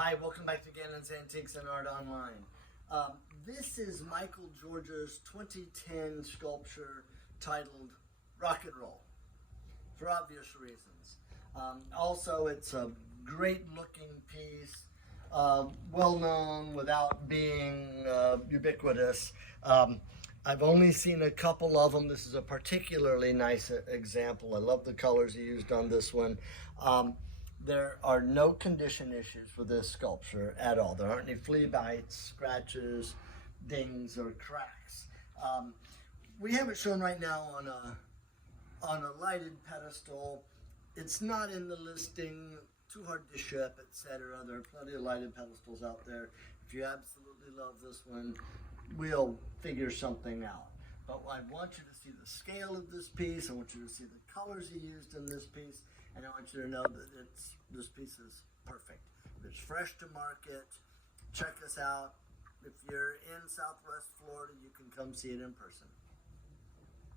Hi, welcome back to Gannon's Antiques and Art Online. This is Michael George's 2010 sculpture titled Rock and Roll, for obvious reasons. Also, it's a great looking piece, well known without being ubiquitous. I've only seen a couple of them. This is a particularly nice example. I love the colors he used on this one. There are no condition issues with this sculpture at all. There aren't any flea bites, scratches, dings, or cracks. We have it shown right now on a lighted pedestal. It's not in the listing, too hard to ship, etc. There are plenty of lighted pedestals out there. If you absolutely love this one, we'll figure something out. But I want you to see the scale of this piece. I want you to see the colors he used in this piece. And I want you to know that this piece is perfect. It's fresh to market. Check us out. If you're in Southwest Florida, you can come see it in person.